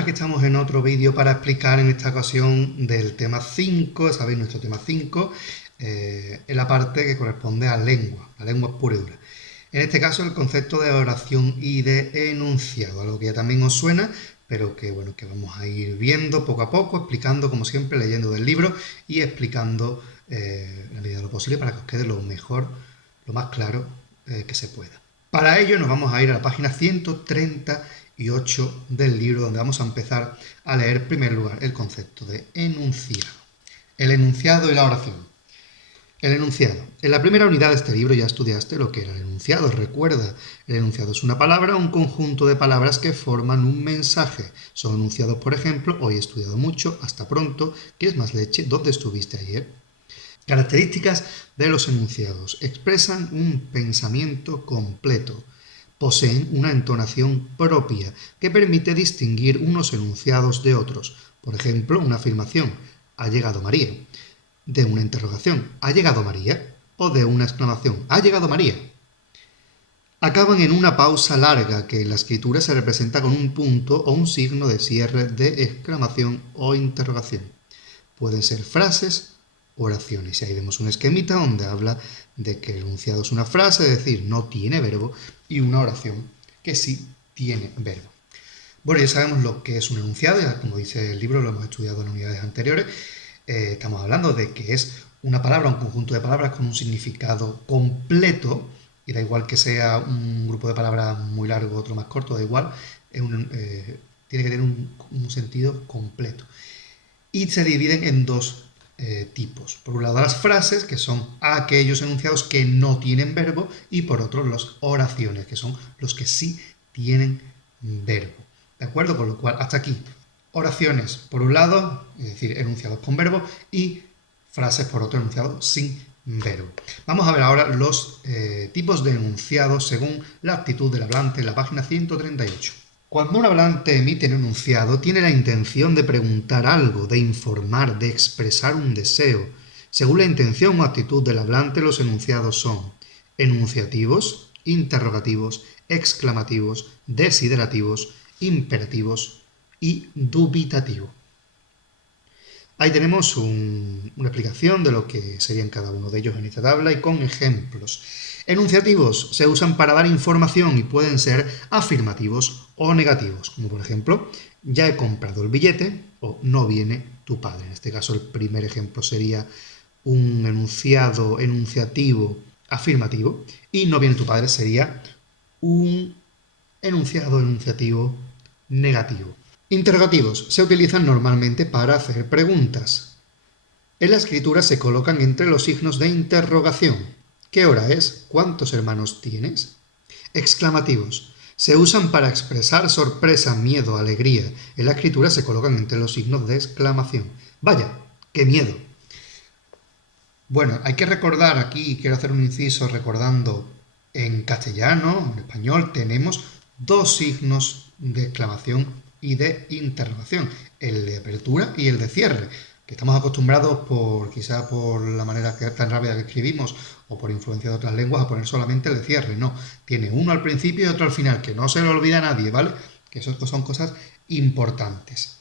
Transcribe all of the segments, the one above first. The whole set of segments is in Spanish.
buenas, que estamos en otro vídeo para explicar en esta ocasión del tema 5, sabéis, nuestro tema 5, en la parte que corresponde a lengua pura y dura. En este caso el concepto de oración y de enunciado, algo que ya también os suena, pero que bueno, que vamos a ir viendo poco a poco, explicando como siempre, leyendo del libro y explicando en la medida de lo posible para que os quede lo mejor, lo más claro que se pueda. Para ello nos vamos a ir a la página 138 del libro, donde vamos a empezar a leer en primer lugar el concepto de enunciado. El enunciado y la oración. El enunciado. En la primera unidad de este libro ya estudiaste lo que era el enunciado. Recuerda, el enunciado es una palabra o un conjunto de palabras que forman un mensaje. Son enunciados, por ejemplo, hoy he estudiado mucho, hasta pronto, ¿quieres más leche? ¿Dónde estuviste ayer? Características de los enunciados. Expresan un pensamiento completo. Poseen una entonación propia que permite distinguir unos enunciados de otros. Por ejemplo, una afirmación, ha llegado María, de una interrogación, ¿ha llegado María? O de una exclamación, ¿ha llegado María? Acaban en una pausa larga que en la escritura se representa con un punto o un signo de cierre de exclamación o interrogación. Pueden ser frases, oraciones. Y ahí vemos un esquemita donde habla de que el enunciado es una frase, es decir, no tiene verbo, y una oración que sí tiene verbo. Bueno, ya sabemos lo que es un enunciado, ya como dice el libro, lo hemos estudiado en unidades anteriores. Estamos hablando de que es una palabra, un conjunto de palabras con un significado completo, y da igual que sea un grupo de palabras muy largo, otro más corto, da igual, tiene que tener un sentido completo. Y se dividen en dos tipos. Por un lado las frases, que son aquellos enunciados que no tienen verbo, y por otro las oraciones, que son los que sí tienen verbo. ¿De acuerdo? Con lo cual, hasta aquí, oraciones por un lado, es decir, enunciados con verbo, y frases por otro, enunciados sin verbo. Vamos a ver ahora los tipos de enunciados según la actitud del hablante en la página 138. Cuando un hablante emite un enunciado, tiene la intención de preguntar algo, de informar, de expresar un deseo. Según la intención o actitud del hablante, los enunciados son enunciativos, interrogativos, exclamativos, desiderativos, imperativos y dubitativo. Ahí tenemos una explicación de lo que serían cada uno de ellos en esta tabla y con ejemplos. Enunciativos se usan para dar información y pueden ser afirmativos o negativos, como por ejemplo, ya he comprado el billete o no viene tu padre. En este caso el primer ejemplo sería un enunciativo afirmativo y no viene tu padre sería un enunciativo negativo. Interrogativos se utilizan normalmente para hacer preguntas. En la escritura se colocan entre los signos de interrogación. ¿Qué hora es? ¿Cuántos hermanos tienes? Exclamativos se usan para expresar sorpresa, miedo, alegría. En la escritura se colocan entre los signos de exclamación. Vaya, qué miedo. Bueno, hay que recordar aquí, quiero hacer un inciso recordando, en castellano, en español, tenemos dos signos de exclamación y de interrogación, el de apertura y el de cierre, que estamos acostumbrados quizá por la manera tan rápida que escribimos o por influencia de otras lenguas a poner solamente el de cierre. No, tiene uno al principio y otro al final, que no se lo olvida a nadie, ¿vale? Que eso son cosas importantes.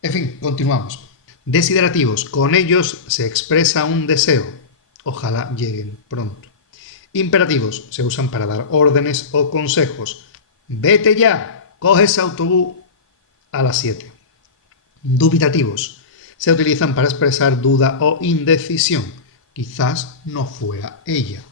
En fin, continuamos. Desiderativos, con ellos se expresa un deseo. Ojalá lleguen pronto. Imperativos, se usan para dar órdenes o consejos. Vete ya, coge ese autobús a las 7. Dubitativos, se utilizan para expresar duda o indecisión. Quizás no fuera ella.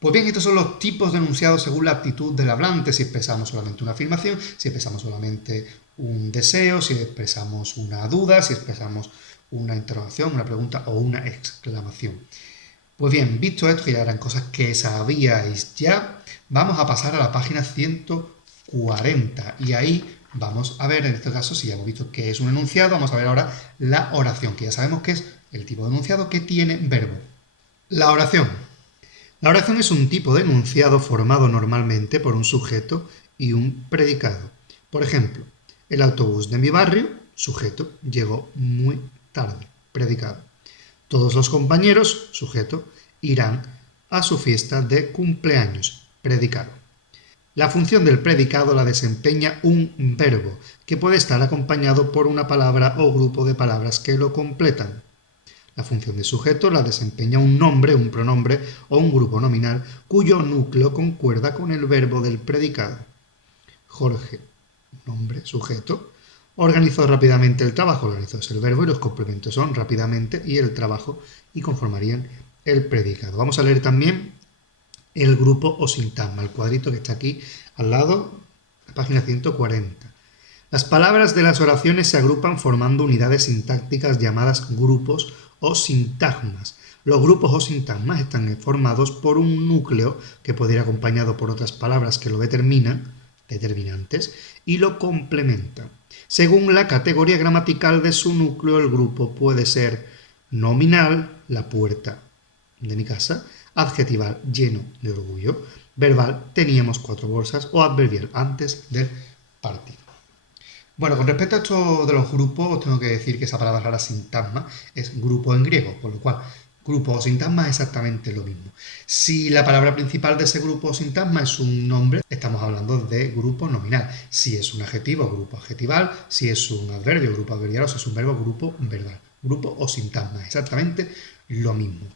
Pues bien, estos son los tipos de enunciados según la actitud del hablante, si expresamos solamente una afirmación, si expresamos solamente un deseo, si expresamos una duda, si expresamos una interrogación, una pregunta o una exclamación. Pues bien, visto esto, que ya eran cosas que sabíais ya, vamos a pasar a la página 140 y ahí vamos a ver, en este caso, si ya hemos visto qué es un enunciado, vamos a ver ahora la oración, que ya sabemos que es el tipo de enunciado que tiene verbo. La oración. La oración es un tipo de enunciado formado normalmente por un sujeto y un predicado. Por ejemplo, el autobús de mi barrio, sujeto, llegó muy tarde, predicado. Todos los compañeros, sujeto, irán a su fiesta de cumpleaños, predicado. La función del predicado la desempeña un verbo, que puede estar acompañado por una palabra o grupo de palabras que lo completan. La función de sujeto la desempeña un nombre, un pronombre o un grupo nominal cuyo núcleo concuerda con el verbo del predicado. Jorge, nombre, sujeto, organizó rápidamente el trabajo. Organizó es el verbo y los complementos son rápidamente y el trabajo y conformarían el predicado. Vamos a leer también el grupo o sintagma, el cuadrito que está aquí al lado, la página 140. Las palabras de las oraciones se agrupan formando unidades sintácticas llamadas grupos o sintagmas. Los grupos o sintagmas están formados por un núcleo que puede ir acompañado por otras palabras que lo determinan, determinantes, y lo complementan. Según la categoría gramatical de su núcleo, el grupo puede ser nominal, la puerta de mi casa, adjetival, lleno de orgullo, verbal, teníamos 4 bolsas, o adverbial, antes del partido. Bueno, con respecto a esto de los grupos, tengo que decir que esa palabra rara sintagma es grupo en griego, con lo cual grupo o sintagma es exactamente lo mismo. Si la palabra principal de ese grupo o sintagma es un nombre, estamos hablando de grupo nominal. Si es un adjetivo, grupo adjetival. Si es un adverbio, grupo adverbial. O si es un verbo, grupo verbal. Grupo o sintagma, exactamente lo mismo.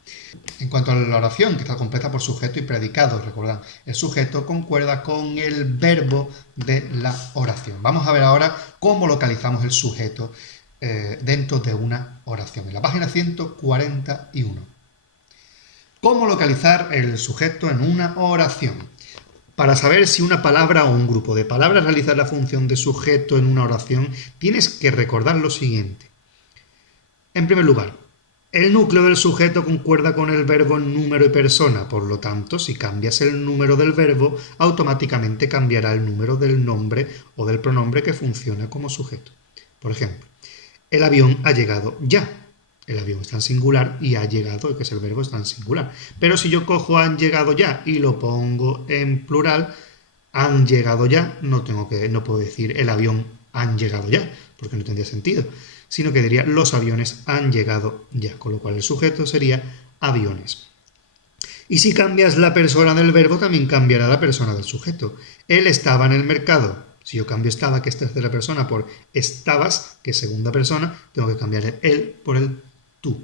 En cuanto a la oración, que está compuesta por sujeto y predicado, recordad, el sujeto concuerda con el verbo de la oración. Vamos a ver ahora cómo localizamos el sujeto dentro de una oración. En la página 141. ¿Cómo localizar el sujeto en una oración? Para saber si una palabra o un grupo de palabras realiza la función de sujeto en una oración, tienes que recordar lo siguiente. En primer lugar, el núcleo del sujeto concuerda con el verbo en número y persona, por lo tanto, si cambias el número del verbo, automáticamente cambiará el número del nombre o del pronombre que funciona como sujeto. Por ejemplo, el avión ha llegado ya. El avión está en singular y ha llegado, que es el verbo, está en singular. Pero si yo cojo han llegado ya y lo pongo en plural, han llegado ya, no puedo decir el avión han llegado ya, porque no tendría sentido, sino que diría los aviones han llegado ya, con lo cual el sujeto sería aviones. Y si cambias la persona del verbo, también cambiará la persona del sujeto. Él estaba en el mercado. Si yo cambio estaba, que es tercera persona, por estabas, que es segunda persona, tengo que cambiar el él por el tú.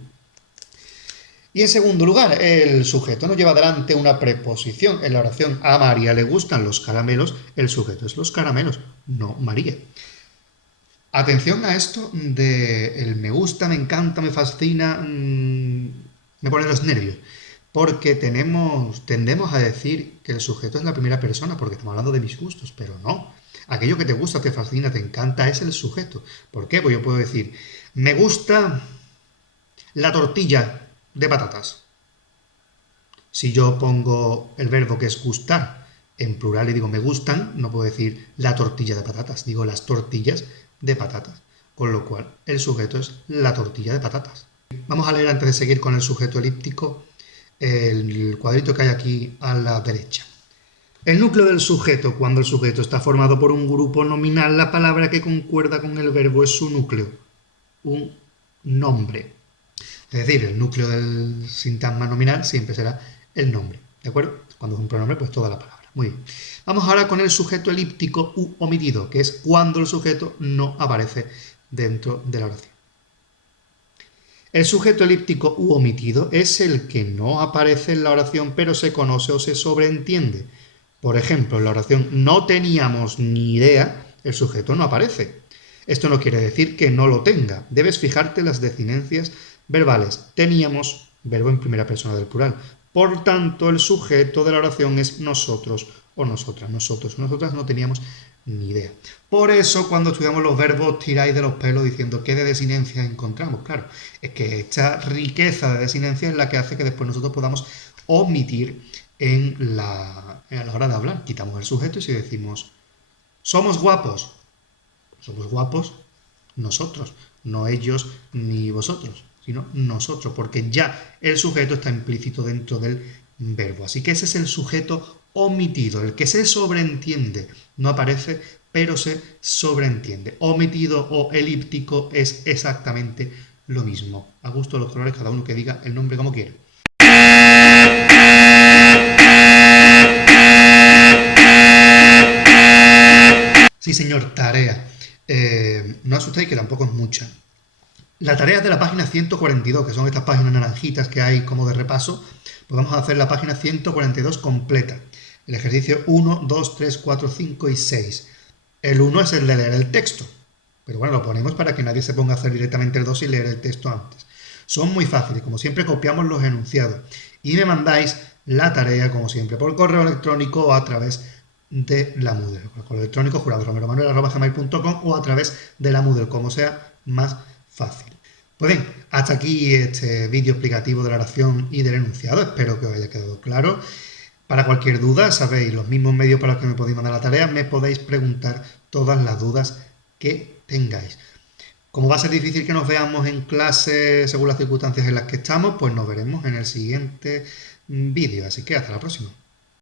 Y en segundo lugar, el sujeto no lleva adelante una preposición. En la oración a María le gustan los caramelos, el sujeto es los caramelos, no María. Atención a esto de el me gusta, me encanta, me fascina, me pone los nervios. Porque tendemos a decir que el sujeto es la primera persona, porque estamos hablando de mis gustos, pero no. Aquello que te gusta, te fascina, te encanta es el sujeto. ¿Por qué? Pues yo puedo decir, me gusta la tortilla de patatas. Si yo pongo el verbo que es gustar en plural y digo me gustan, no puedo decir la tortilla de patatas, digo las tortillas de patatas. Con lo cual, el sujeto es la tortilla de patatas. Vamos a leer antes de seguir con el sujeto elíptico el cuadrito que hay aquí a la derecha. El núcleo del sujeto, cuando el sujeto está formado por un grupo nominal, la palabra que concuerda con el verbo es su núcleo, un nombre. Es decir, el núcleo del sintagma nominal siempre será el nombre, ¿de acuerdo? Cuando es un pronombre, pues toda la palabra. Muy bien. Vamos ahora con el sujeto elíptico u omitido, que es cuando el sujeto no aparece dentro de la oración. El sujeto elíptico u omitido es el que no aparece en la oración, pero se conoce o se sobreentiende. Por ejemplo, en la oración no teníamos ni idea, el sujeto no aparece. Esto no quiere decir que no lo tenga. Debes fijarte en las desinencias verbales. Teníamos, verbo en primera persona del plural. Por tanto, el sujeto de la oración es nosotros o nosotras. Nosotros o nosotras no teníamos ni idea. Por eso, cuando estudiamos los verbos, tiráis de los pelos diciendo qué de desinencias encontramos. Claro, es que esta riqueza de desinencias es la que hace que después nosotros podamos omitir a la hora de hablar. Quitamos el sujeto y si decimos somos guapos nosotros, no ellos ni vosotros, sino nosotros, porque ya el sujeto está implícito dentro del verbo. Así que ese es el sujeto omitido, el que se sobreentiende, no aparece, pero se sobreentiende. Omitido o elíptico es exactamente lo mismo. A gusto de los colores, cada uno que diga el nombre como quiera. señor, tarea. No os asustéis que tampoco es mucha. La tarea es de la página 142, que son estas páginas naranjitas que hay como de repaso. Pues vamos a hacer la página 142 completa. El ejercicio 1, 2, 3, 4, 5 y 6. El 1 es el de leer el texto. Pero bueno, lo ponemos para que nadie se ponga a hacer directamente el 2 y leer el texto antes. Son muy fáciles, como siempre copiamos los enunciados. Y me mandáis la tarea, como siempre, por correo electrónico o a través de la Moodle. Por correo electrónico, juradoRomeroManuel@gmail.com o a través de la Moodle, como sea más fácil. Pues bien, hasta aquí este vídeo explicativo de la oración y del enunciado. Espero que os haya quedado claro. Para cualquier duda, sabéis, los mismos medios para los que me podéis mandar la tarea, me podéis preguntar todas las dudas que tengáis. Como va a ser difícil que nos veamos en clase según las circunstancias en las que estamos, pues nos veremos en el siguiente vídeo. Así que hasta la próxima.